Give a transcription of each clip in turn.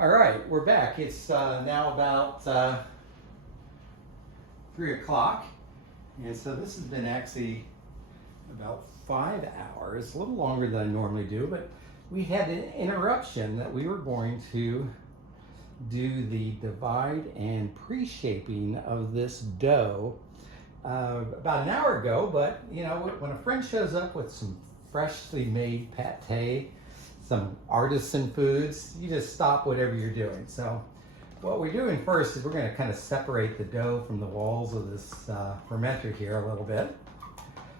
All right, we're back. It's now about 3 o'clock, and so this has been actually about 5 hours, a little longer than I normally do, but we had an interruption that we were going to do the divide and pre-shaping of this dough about an hour ago. But you know, when a friend shows up with some freshly made pate, some artisan foods, you just stop whatever you're doing. So what we're doing first is we're going to kind of separate the dough from the walls of this fermenter here a little bit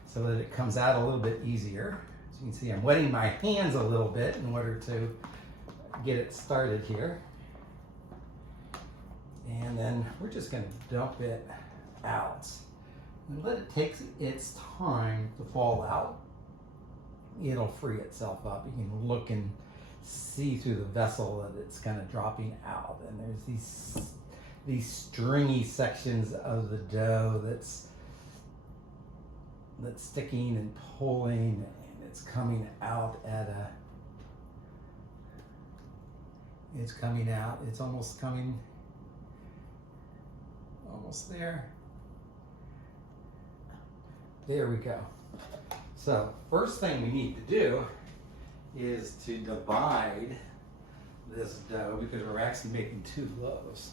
so that it comes out a little bit easier. As you can see, I'm wetting my hands a little bit in order to get it started here. And then we're just going to dump it out and let it take its time to fall out. It'll free itself up. You can look and see through the vessel that it's kind of dropping out, and there's these stringy sections of the dough that's sticking and pulling, and it's coming out at a it's coming out. It's almost coming, almost there. There we go. So first thing we need to do is to divide this dough, because we're actually making 2 loaves.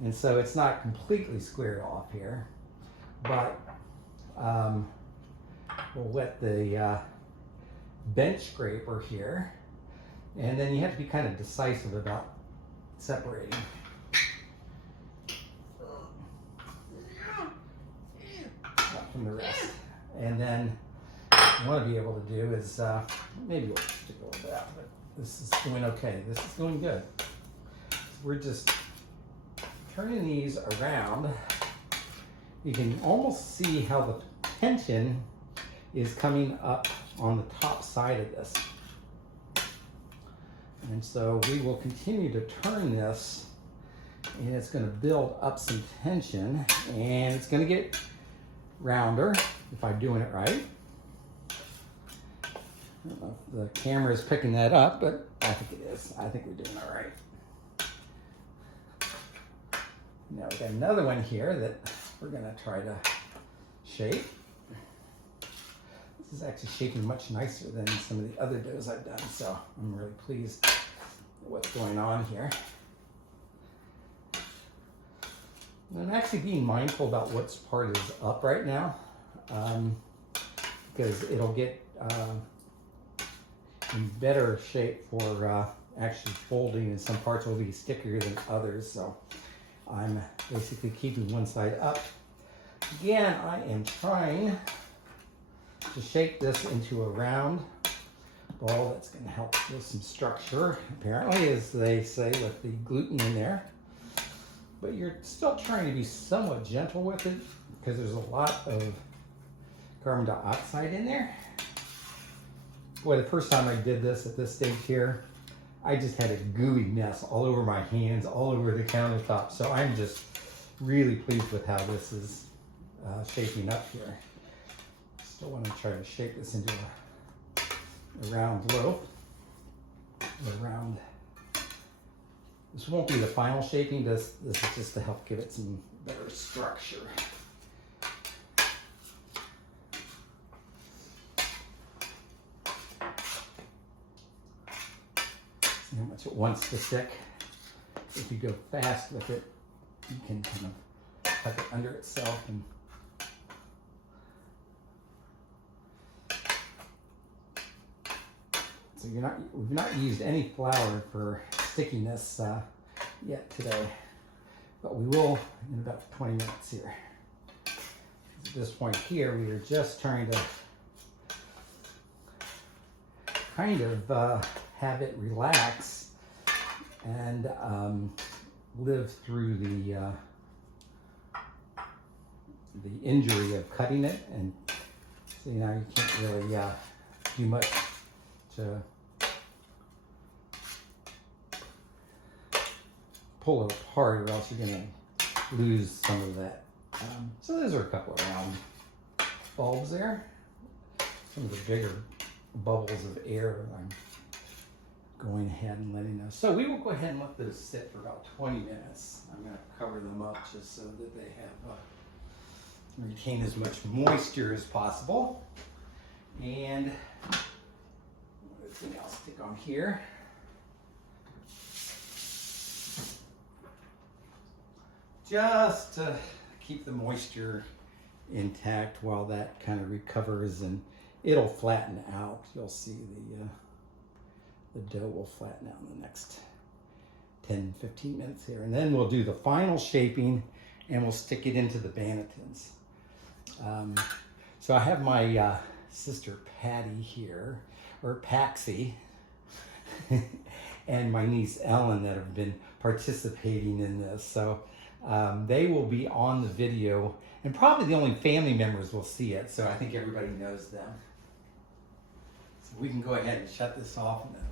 And so it's not completely squared off here, but we'll wet the bench scraper here. And then you have to be kind of decisive about separating. From the rest. And then what I want to be able to do is, maybe we'll stick a little bit out, but this is doing okay. This is doing good. We're just turning these around. You can almost see how the tension is coming up on the top side of this. And so we will continue to turn this, and it's going to build up some tension, and it's going to get rounder if I'm doing it right. I don't know if the camera is picking that up, but I think it is. I think we're doing all right. Now we got another one here that we're going to try to shape. This is actually shaping much nicer than some of the other doughs I've done, so I'm really pleased with what's going on here. And I'm actually being mindful about what's part is up right now, because it'll get in better shape for actually folding, and some parts will be stickier than others. So I'm basically keeping one side up. Again, I am trying to shape this into a round ball that's going to help with some structure, apparently, as they say, with the gluten in there. But you're still trying to be somewhat gentle with it, because there's a lot of carbon dioxide in there. Boy, the first time I did this at this stage here, I just had a gooey mess all over my hands, all over the countertop. So I'm just really pleased with how this is shaping up here. Still want to try to shape this into a round loaf. This won't be the final shaping. This is just to help give it some better structure. See how much it wants to stick. If you go fast with it, you can kind of tuck it under itself. And so we've not used any flour for stickiness yet today, but we will in about 20 minutes here. At this point here, we are just trying to kind of have it relax and live through the injury of cutting it. And so now you can't really do much to pull it apart, or else you're going to lose some of that. So those are a couple of round bulbs there. Some of the bigger bubbles of air going ahead and letting those. So we will go ahead and let those sit for about 20 minutes. I'm going to cover them up just so that they have retain as much moisture as possible. And everything else stick on here. Just to keep the moisture intact while that kind of recovers, and it'll flatten out. You'll see the dough will flatten out in the next 10-15 minutes here. And then we'll do the final shaping and we'll stick it into the bannetons. So I have my sister Patty here, or Paxi, and my niece Ellen that have been participating in this. So they will be on the video, and probably the only family members will see it. So I think everybody knows them. So we can go ahead and shut this off and then